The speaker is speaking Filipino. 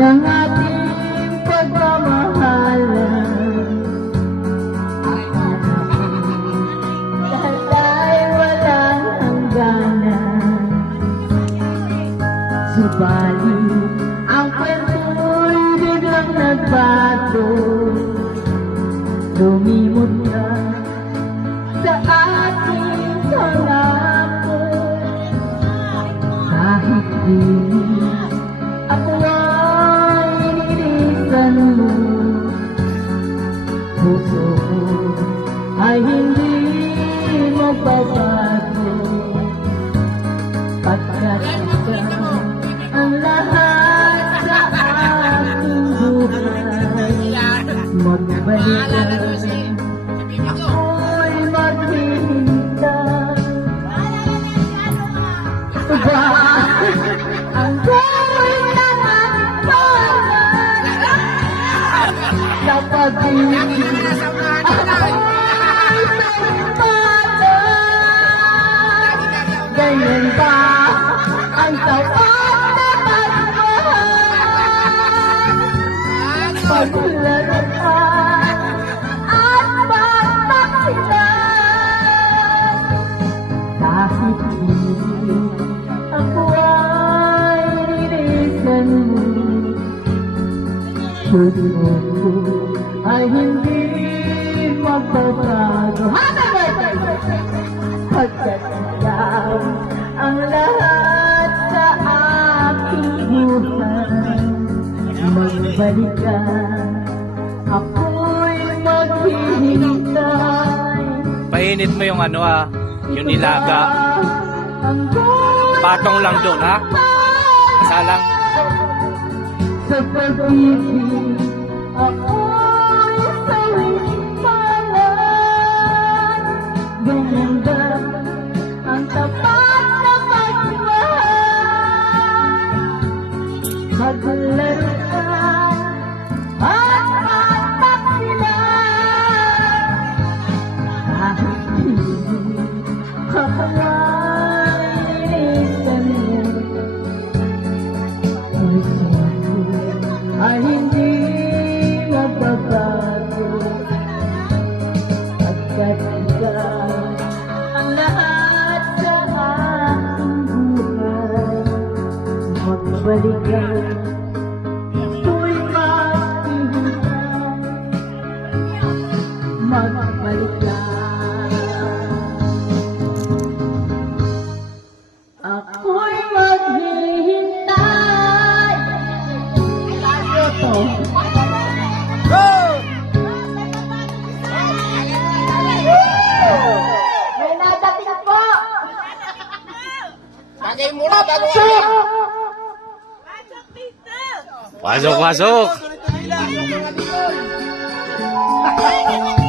ng ating pagmamahalan. Dahil tayo walang hangganan. Subalit ang kwento'y biglang nagbago. Lumimot na sa ating pangako. Kahit di ako ay nilisan mo, puso ko ay hindi magbabago. Pagkat ikaw ang lahat sa aking buhay, magbalik ka, ako'y maghihintay. Ang gawin naman sa pag-ibig ako'y salimbala. Ganyan ba ang tapat na pagmahal? Paglaruan at pagtaksilan. Kahit hindi ako ay nilisan mo, puso ko ay hindi magbabago. Pagkat ikaw ang lahat sa aking buhay, magbalik ka, ako'y maghihintay. Painit mo yung yung nilaga. Patong lang doon, ha? Salang. Sa pag-ibig ako'y salimbala. Ganyan ba ang tapat na pagmahal? Maglaro ka at magtaksilan. Kahit hindi ako ay nilisan mo, puso ko ay hindi magbabago. Pagkat ikaw ang lahat sa aking buhay, magbalik ka, ako'y maghihintay. Magbalik ka, ako'y maghihintay. Ito. May nadating po. Bagay muna bago Pasok, pasok! Pasok!